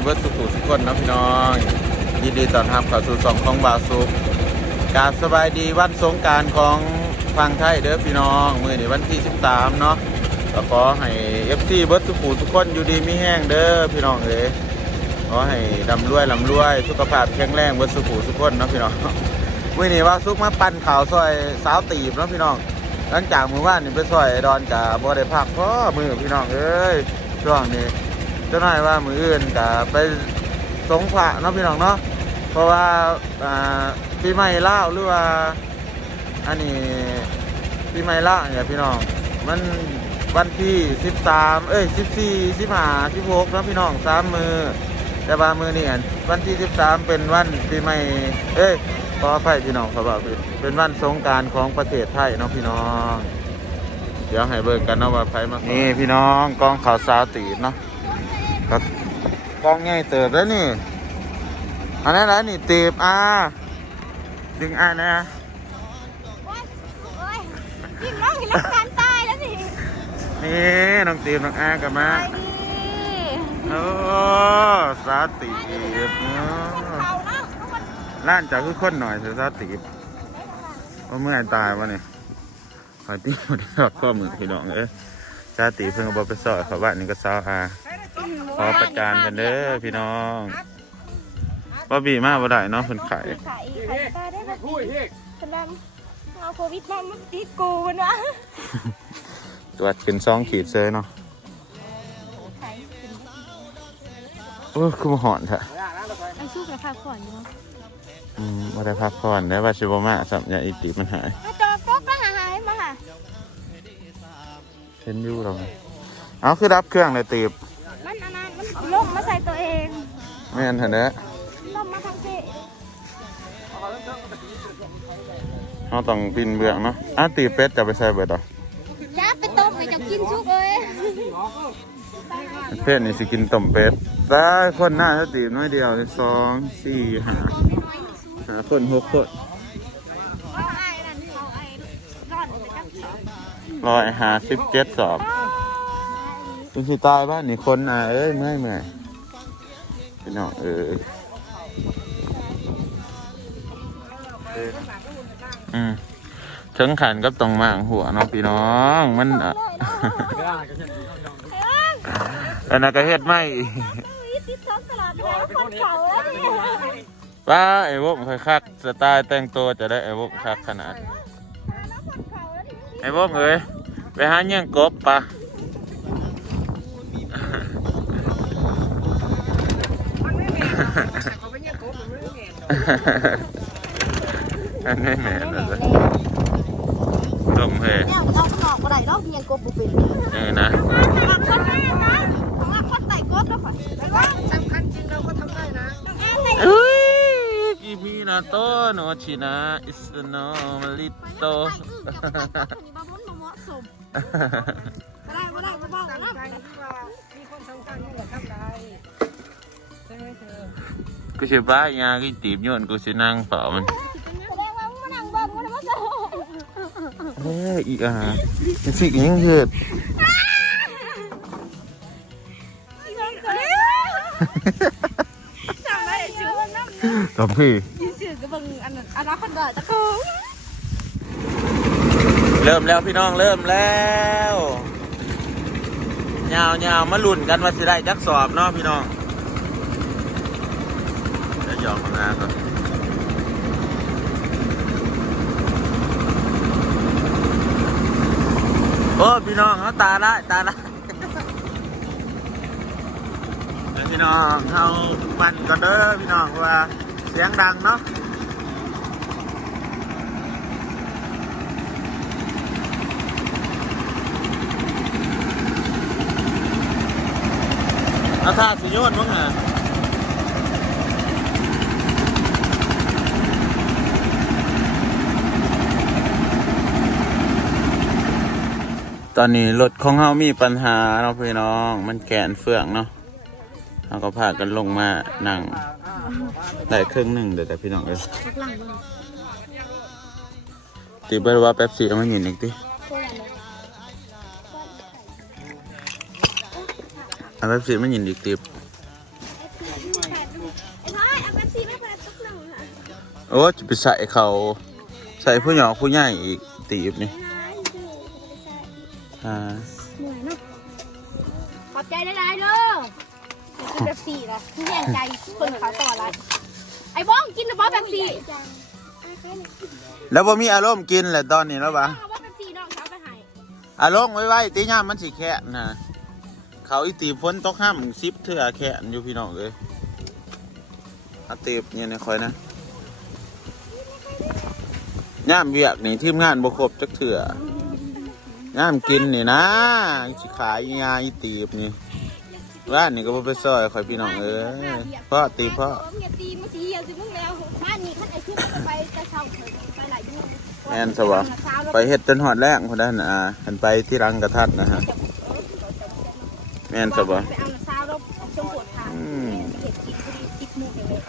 ีเอฟซีเบิร์ดสุขุทุกคนนะพี่น้อง ยินดีต้อนรับเข้าสู่สองของบาสุกการสบายดีวันสงการของฟังไทยเด้อพี่น้อง มือนี้วันที่ 13 เนาะก็ขอให้เอฟซีเบิร์ดสุขุทุกคนอยู่ดีมีแห้งเด้อพี่น้องเอ้ยขอให้ดำรวยลำรวย สุขภาพแข็งแรงเบิร์ดสุขุทุกคนนะพี่น้องมื่อนี้ว่าซุกมาปั่นข่าวซอยสาวตีบนะพี่น้อง หลังจากมือว่านนี่ไปซอยดอนกับบ่ได้พักเพราะมือพี่น้องเอ้ยช่วงนี้ เจ้าหน่อยว่ามืออื่นกับไปสงขลาเนาะพี่น้องเนาะเพราะว่าปีใหม่ล่าหรือว่าอันนี้ปีใหม่ล่าเนี่ยพี่น้อง มันวันที่13เอ้ย14 15 16เนาสิบหกนะพี่น้องสามมือแต่ว่ามือนี่อันวันที่13เป็นวันปีใหม่เอ้ยขออภัยพี่น้องครับว่าเป็นวันสงการของประเทศไทยเนาะพี่น้อง เดี๋ยวให้เบิ่งกันเนาะว่าไผมานี่พี่น้องกองข่าวสาวตีบเนาะ ก็กองใหญ่เติบแล้วนี่อันนั้นนะนี่ตีบอ่าดึงอ่านะโอ๊ยโอ๊ยกินน้องกินน้ำการตายแล้วสินี่น้องตีบน้องอากับมาไปดีโอ้สาวตีบเนาะเขาเนาะเขามันล้านจากคือคนหน่อยเสียสาวตีบว่าเมื่อยตายวะเนี่ยขอตีหมดยอดข้อมือพี่น้องเอ้ยชาติเพิ่งเอาบอไปซอยเขาบ้านนี่ก็สาวอาข อประจานกันเด้อพี่น้องว่าบีมากบ่ได้เนาะเพิ่นขายไข่ไข่ตายได้แบบนี้คนนั้เอาโควิดมามันติดกูมันวะตรวจขึ้นซองขีดเซยเนาะโอ้คือมาหอนแท้ไอ้สู้กับข้าวก่อนอยู่มั้งอืมบ่ได้พักผ่อนได้ว่าสิบมาสัมยาอีติมันหายมาจอก๊อกมาหายมาค่ะเห็นอยู่เราเอาคือดับเครื่องเลยตีบ มันอันนั้นมันล่มมาใส่ตัวเองแม่นเถอะเด้อล่มมาทางเซ่เฮาต้องปินเบืองเนาะอะตีบเป็ดจะไปใส่เบิดดอกจ้าไปต้มไปจะกินชุกเลยเป็ดนี่สิกินต้มเป็ดได้คนหน้าถ้าตีบน้อยเดียวเลยสองสี่ห้าหาคนหกคนเอาไอ้นั่นเอาไอ้รอดไปจับร้อยห้าสิบเจ็ดสอบ คุณสิตายบ้านนี่คนอะเอ้ยเมื่อยเมื่อยพี่น้องเอออืมถึงขันกับตรงมางหัวเนาะพี่น้อง มันอะอันนั้นก็เฮ็ดไม่ติดท้องตลอดเวลาคนเขาแล้วเนี่ยป้าไอ้วกค่อยคักสไตล์แต่งตัวจะได้ไอ้วกคักขนาดไอ้วกเอ้ยไปหาเงี้ยงกบปะ อันนี้แม่นเลยต้มเฮเนี่ยเราขนอกอะไรเราเพียงกบบุเป็นนี่นะมาคนแรกนะมาคนไต่กบแล้วค่ะแต่ว่าสำคัญจริงเราก็ทำได้นะต้องแอนเลยเฮ้ยกีมีนาโตโนชินะอิสโนมาลิโตบาบุญมาเหมาะสมไม่ได้ไม่ได้ไม่บอกนะ กูสิบ้ายากูตีบโยนกูสินั่งเปล่ามันแสดงว่ามันนั่งเบิ่งมันมาสมเฮ้ยอีอาเป็นสิยังเห็ดจำได้ชื่อว่าน้ำตบพี่ยิเสียงก็เบิ่งอันนั้นอันนั้นคนเดินตะกูเริ่มแล้วพี่น้องเริ่มแล้วยาวยาวมาลุ่นกันว่าสิได้จักสอบเนาะพี่น้อง เดี๋ยวหยอกมาก่อนโอ้พี่น้องเขาตาละตาละพี่น้องเขาปั่นก่อนเด้อพี่น้องว่าเสียงดังเนาะเอาท่าสิโยนมั้งอะ ตอนนี้รถของเฮามีปัญหาเนาะพี่น้อง มันแกนเฟื่องเนาะเราก็พากันลงมานั่งได้ครึ่งหนึ่งเดี๋ยวแต่พี่น้องเลยตีเบิร์ว่าแป๊บสี่เอามาหยินอีกทีเอาแป๊บสี่มาหยินอีกตีโอ้จะไปใส่เขาใส่ผู้หญิงผู้ใหญ่อีกตีบนี่ อ่าเหนื่อยเนาะขอบใจหลายๆเด้อกินแบบสี่ละที่แย่งใจคนเขาต่อไรไอ้บ้องกินหรือบ้องแบบสี่แล้วบ่มีอารมณ์กินแหละตอนนี้แล้วปะเอาว่าแบบสี่น้องเขาไปให้อารมณ์ไว้ไว้ตีย่ามมันสิแค่นะเขาอีตีฝนตกห้ามซิบเถื่อแค่นอยู่พี่น้องเลยอาตีบเนี่ยนะคอยนะย่ามเวียกนี่ทีมงานบ่ครบจักเถื่อ ย่ามกินนี่นะสิขายยาอีตีบนี่ร้านนี่ก็บ่ไปซอยคอยพี่น้องเอ้ยพ่อตีพ่อเมียตีมาสีเหี่ยวสิมึงแล้วบ้านนี้ขันไอ้ชุดไปจะเช่าไปหลายยุ่งแม่นสวะไปเฮ็ดจนหอดแรงคนนั้นน่ะอ่าหันไปที่รังกระทัดนะฮะแม่นสวะไปเอาซาวรบชมปวดขาอืมเพอดีติดมือเลย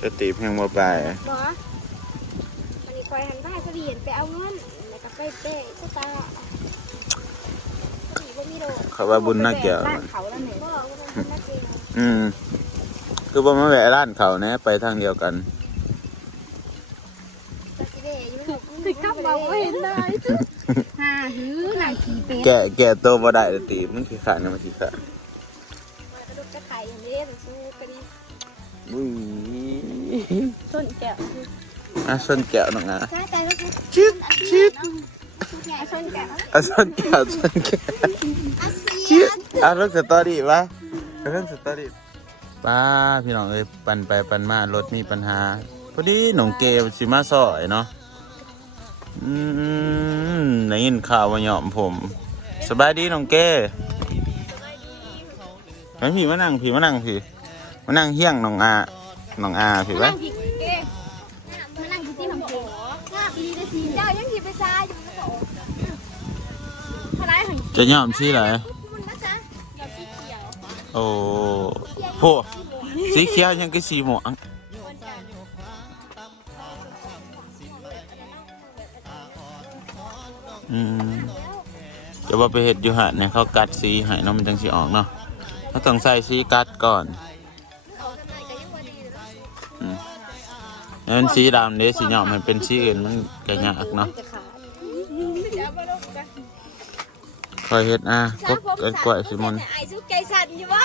จะตีบแพงบ่ไปบออันนี้คอยหันไปเสลียนไปเอาเงิน ไปเตะสตาร์บ่มีโดดเขาว่าบุญนักเกี่ยว บ้านเขาแล้วเนี่ยบอกว่ามันน่าเกลียดอืม คือบ่มาแวะร้านเขานะไปทางเดียวกันจะสิเดอยู่ถึงกับบอกว่าเห็นได้ฮ่าหือหนังขี้เป็ดแก่แก่โตบ่ได้เลยตีบมันคือขาดนะมันคือขาดกระดูกกระไข่อย่างนี้แต่สู้กันดีอุ้ยต้นแก้ว อะส้นแก้วน้องอะใช่แต่แล้วคือชิดชิดต้นแก้วอะส้นแก้วส้นแก้วอาเซีชิยดอะเรื่องสตอรี่ปะเรื่องสตอรี่ป้าพี่น้องเอ้ยปั่นไปปั่นมารถมีปัญหา พอดีหนองเกลสิมาซอยเนาะอืมได้ยินข่าวว่าหยอมผม สบายดีหนองเกไม่ผีมานั่งผีมานั่งผีมานั่งเฮี้ยงหนองอาหนองอาผีมาไว้นั่งผิดเก้ม จะยอมชี้อะไรมันนะจ๊ะเราสีเขียวโอ้โหสีเขียวยังก็สีหม่วงอืมจะว่าไปเห็ดอยู่หะเนี่ยเขากัดสีให้เนาะมันจังสีออกเนาะเขาต้องใส่สีกัดก่อนออกกันไหนก็ยังว่าดีเลยอืมแล้วมันสีดำเด้สีหยอมมันเป็นสีอื่นมันก็ยากเนาะ อยเห็ดอะกบเอิ้นกล้วยสิมนไอ้สุกใจสั่นอยู่วะ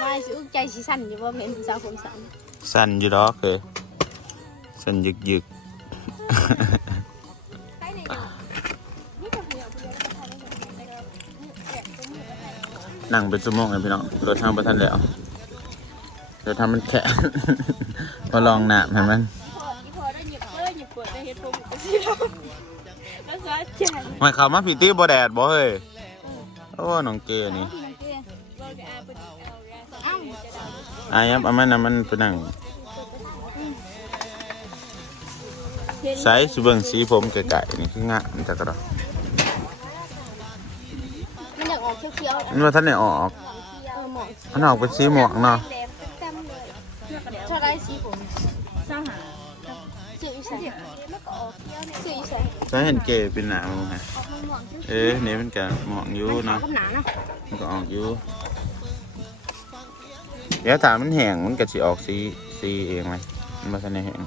ไม่สุกใจสิสั่นอยู่ว่าเป็นสาวผมสั่นสั่นอยู่ดอกเลยสั่นยึกยึกไปไหนอยู่นี่จะเหี่ยวไปเลยจะทำอะไรแกะตัวมือนั่งเป็นชั่วโมงเลยพี่น้องรถทางประทันแล้วเดี๋ยวทำมันแข็งพอลองหนามเห็นมัน พอที่พอได้หยิบเลยหยิบปวดได้เฮ็ดผมก็สิแล้วก็ ใจไม่เขามาผีตี้บ่แดดบ่เฮ้ยโอ้น้องเกนี่เอ้าอายับเอามันน่ะมันไปนั่งใส่สิเบิ่งสีผมไก่ๆนี่คืองะมันจะกระดอกมันอยากออกเขียวๆมันว่าท่านไหนออกเออหมองมันออกเป็นสีหมวกเนาะ ก็ออกเขียวเนี่ยสื่ออีสาเห็นเกเป็นหนาวฮะออกมันหมองเขียวเอ๊ะนี่มันก็หมองอยู่เนาะ กับหนาเนาะมันก็ออกอยู่ เดี๋ยวถามมันแห้งมันก็สิออกสีสีเองไหมมันมาทันในแห้ง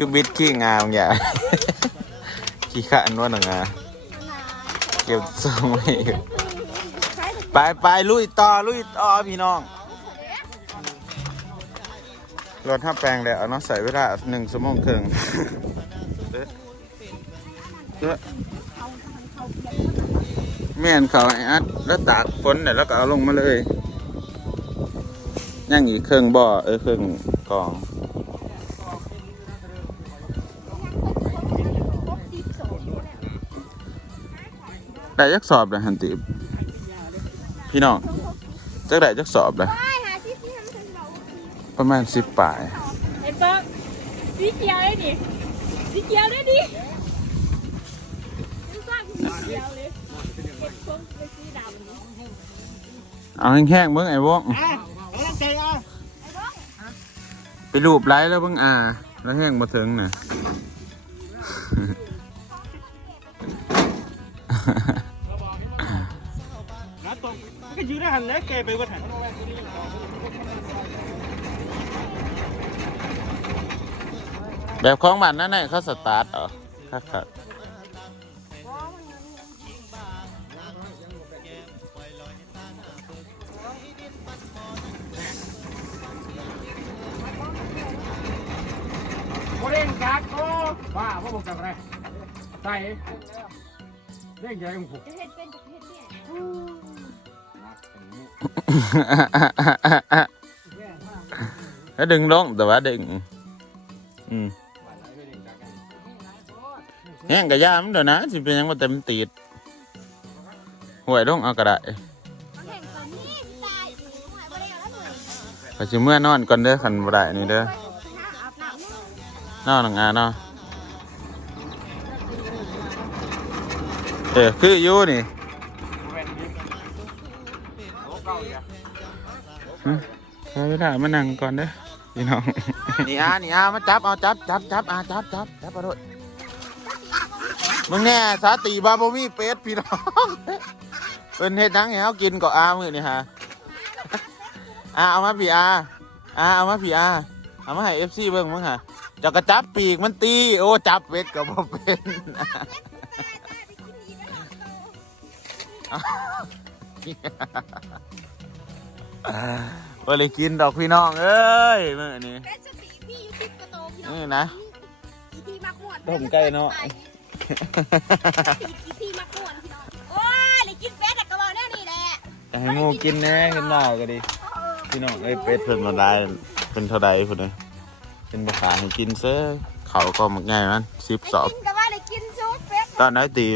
คือบิดขี้งามอย่าขี้ขานว่าหนังอะเก็บทรงไว้ไปไปลุยต่อลุยต่อพี่น้องรถห้าแปลงแล้วเนาะใส่เวลาหนึ่งชั่วโมงครึ่งเอ๊ะเอ๊ะแม่นเขาไอ้อัดแล้วตากฝนเนี่ยแล้วก็เอาลงมาเลยย่างอีกเครื่องบ่อเออเครื่องกอง ได้จักสอบเลยฮันติพี่น้องจักได้จักสอบเลยไปหาซิซี่ทำเป็นเราประมาณสิบปลายไอ้ป๊อกสีเขียวเลยดิสีเขียวเลยดิสีส้มสีเขียวเลยเป็นพวกเป็นสีดำเอาแห้งๆเบิ่งไอ้วงอะกำลังใจอะไปรูปไลฟ์แล้วเบิ่งอ่า แล้วแห้งบ่ถึงน่ะนะ ยืนได้หันแล้วแกไปว่าหันแบบของบ้านนั่นน่ะเขาสตาร์ทเหรอครับครับโมเร่งกัดโอ้บ้าพ่อบอกกับอะไรใส่เร่งใหญ่ของผมจะเฮ็ดเป็นจะเฮ็ดเนี่ย แล้วดึงลงแต่ว่าดึงอืมแห้งกระยามันเดี๋ยวนะสิเป็นยังมาเต็มตีดห่วยลงเอากระไดแข่งตัวนี้ตายหายไปแล้วหน่อยก็สิเมื่อนอนก่อนเด้อคันบ่ไดนี่เด้อนอนหลังงานเนาะเออคืออยู่นี่ เวลามานั่งก่อนเด้อพี่น้อง นี่อานี่อามาจับเอาจับจับจับอาจับจับจับเอาด้วยมึงแน่สาติบาบ่มีเป็ดพี่น้องเป็นเฮ็ดหนังให้เฮากินก็อามื้อนี่ฮะอาเอามาพี่อาอาเอามาพี่อาเอามาให้ FC เบิ่งมั้งฮะเจะกระจับปีกมันตี โอ้จับเป็ดก็บ่เป็น บ่ได้กินดอกพี่น้องเอ้ยมื้อนี้ เป็นสติพี่อยู่ติดกระโตพี่น้องนี่นะ อีทีมักม่วนต้มไก่เนาะ อีทีมักม่วนพี่น้องโอ้ยเลยกินเป็ดอะก็บอกแน่นี่แหละจะให้หมูกินแหน่เห็นบ่ก็ดีพี่น้องเอ้ยเป็ดเพิ่นมาได้เป็นเท่าใดพุ่นเด้อเป็นบ่ขายให้กินเซ้อเขาก็มักง่ายมัน10สอบ กินก็ว่าเลยกินซุปเป็ดตอนนั้นตี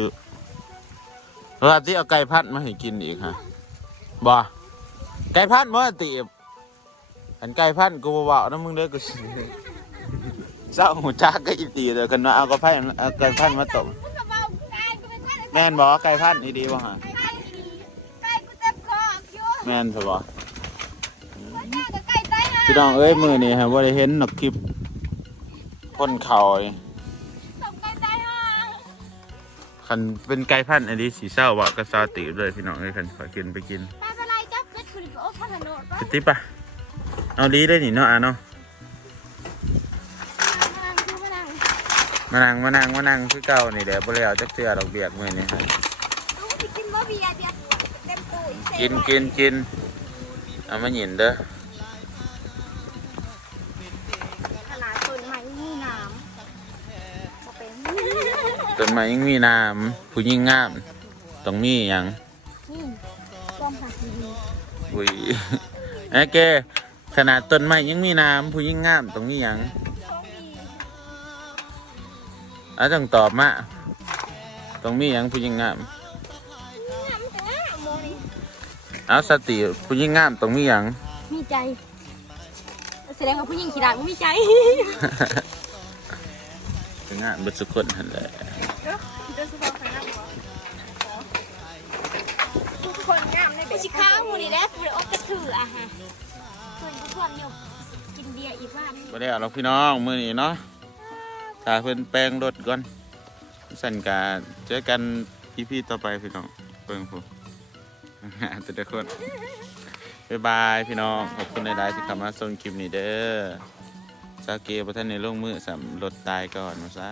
ว่าที่เอาไก่พัดมาให้กินอีกฮะบ่ไก่พัดมื่อตีบ อันไก่พัดกูบ่บอกนะมึงเด้อกูสิเศร้าหูจักก็อีตีเลยกันว่าเอากระไพ่เอาไก่พัดมาต้มมึงก็เบาไก่กูเป็นไก่แม่นบอกไก่พัดนี่ดีบ่ฮะไก่ดีไก่กูเต็มคออยู่แม่นซะบ่ไก่กับไก่ไตห่าพี่น้องเอ้ยมื้อนี้ฮะบ่ได้เห็นหนอกคลิปคนเขานี่ต้มไก่ไตห่าคันเป็นไก่พันธุ์อันนี้สีเศร้าบ่ก็ซาติเลยพี่น้องเอ้ยคันขอกินไปกินไม่เป็นไรจ้ะเป็ดคุณก็โอ้พัฒนดปะไปติปะ เอาดีได้นี่เนาะอะเนาะนั่งคือมานั่งมานั่งมานั่งมานั่งคือเก่านี่แหละบ่แล้วจักเทื่อดอกเบียกมื้อนี้ฮะรู้ที่กินบ่เบียร์เบียร์เต็มตู้อีเซ่กินกินกินเอามาหยินเด้อขนาดต้นไม้มีน้ำบ่เป็นต้นไม้ยังมีน้ำผู้หญิงงามต้องมีหยังนี่กล้องหาทีวีอุ้ยไอ้แก ขนาดต้นไม้ยังมีน้ำผู้หญิงงามต้องมีหยังช่องมีอะต้องตอบมาต้องมีหยังผู้หญิงงามน้ำแต่ว่าโมนี่เอาสติผู้หญิงงามต้องมีหยังมีใจแสดงว่าผู้หญิงขี้ดาไม่มีใจถึงงานเบิดสุคนหั่นแหละเด้อเด้อสุภาพขนาดบ่ทุกคนงามในเป็นสิข้าวหมูนี่แหละกูเลยอกกระถืออะฮะ เพิ่นทุกคนอยู่กินเบียร์อีกบ้าบ่ได้เอาหรอกพี่น้องมื้อนี้เนาะถ้าเพิ่นแปลงรถก่อนสั่นกาเจอกัน EP ต่อไปพี่น้องเบิ่งผู้แต่ทุกคนบ๊ายบายพี่น้องขอบคุณในไลน์ที่เข้ามาส่งคลิปนี้เด้อซาเกะบ่ทันในลงมือสำรถตายก่อนมาซะ